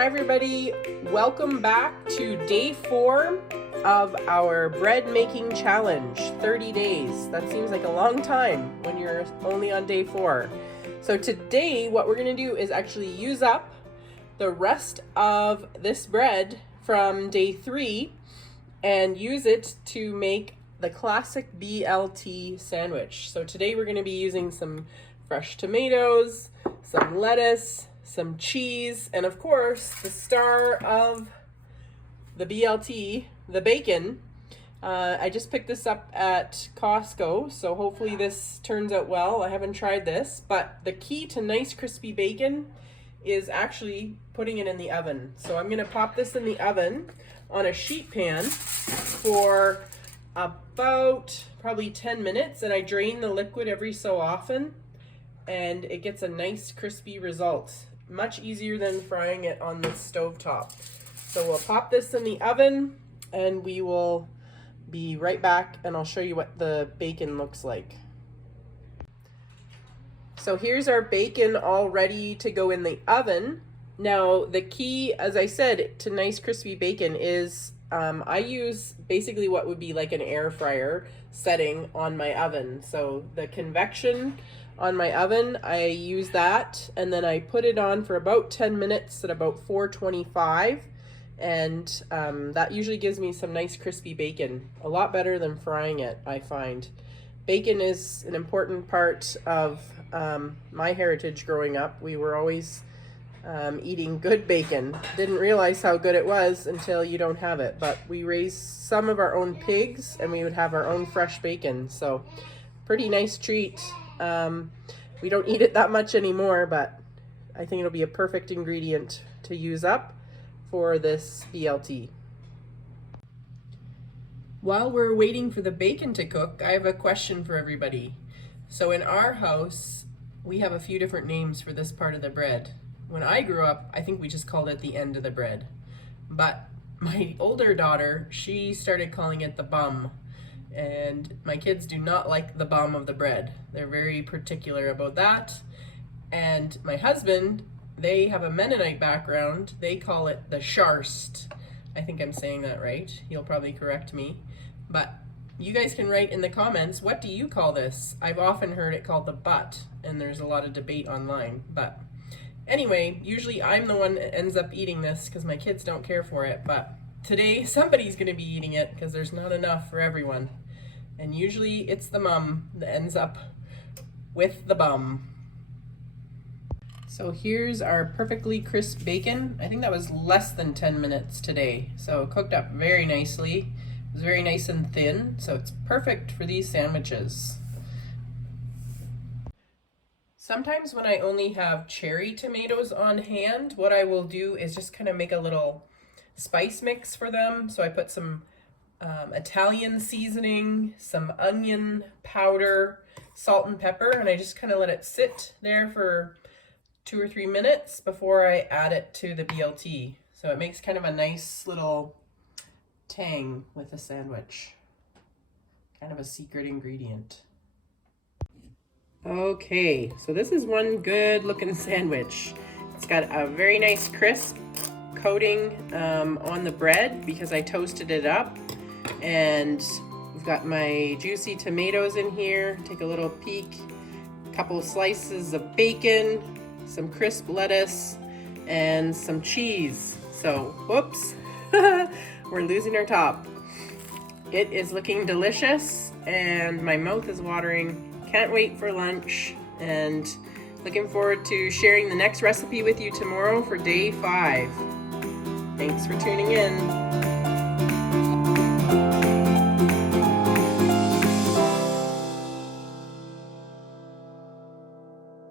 Hi everybody, welcome back to day 4 of our bread making challenge, 30 days. That seems like a long time when you're only on day 4. So today what we're going to do is actually use up the rest of this bread from day 3 and use it to make the classic BLT sandwich. So today we're going to be using some fresh tomatoes, some lettuce, some cheese, and of course the star of the BLT, the bacon. I just picked this up at Costco, so hopefully this turns out well. I haven't tried this, but the key to nice crispy bacon is actually putting it in the oven. So I'm gonna pop this in the oven on a sheet pan for about probably 10 minutes, and I drain the liquid every so often, and it gets a nice crispy result. Much easier than frying it on the stove top. So we'll pop this in the oven and we will be right back, and I'll show you what the bacon looks like. So here's our bacon all ready to go in the oven. Now the key, as I said, to nice crispy bacon is I use basically what would be like an air fryer setting on my oven. So the convection on my oven, I use that, and then I put it on for about 10 minutes at about 425, and that usually gives me some nice crispy bacon. A lot better than frying it, I find. Bacon is an important part of my heritage growing up. We were always eating good bacon. Didn't realize how good it was until you don't have it, but we raised some of our own pigs and we would have our own fresh bacon, so pretty nice treat. We don't eat it that much anymore, but I think it'll be a perfect ingredient to use up for this BLT. While we're waiting for the bacon to cook, I have a question for everybody. So in our house, we have a few different names for this part of the bread. When I grew up, I think we just called it the end of the bread. But my older daughter, she started calling it the bum. And my kids do not like the bum of the bread. They're very particular about that. And my husband, they have a Mennonite background. They call it the sharst. I think I'm saying that right. You'll probably correct me. But you guys can write in the comments, what do you call this? I've often heard it called the butt, and there's a lot of debate online. But anyway, usually I'm the one that ends up eating this because my kids don't care for it. But today somebody's going to be eating it because there's not enough for everyone. And usually it's the mom that ends up with the bum. So here's our perfectly crisp bacon. I think that was less than 10 minutes today. So it cooked up very nicely. It was very nice and thin, so it's perfect for these sandwiches. Sometimes when I only have cherry tomatoes on hand, what I will do is just kind of make a little spice mix for them. So I put some Italian seasoning, some onion powder, salt and pepper, and I just kind of let it sit there for 2 or 3 minutes before I add it to the BLT. So it makes kind of a nice little tang with the sandwich. Kind of a secret ingredient. Okay, so this is one good looking sandwich. It's got a very nice crisp coating on the bread because I toasted it up. And we've got my juicy tomatoes in here. Take a little peek. A couple slices of bacon, some crisp lettuce, and some cheese. So, whoops, we're losing our top. It is looking delicious and my mouth is watering. Can't wait for lunch, and looking forward to sharing the next recipe with you tomorrow for day 5. Thanks for tuning in.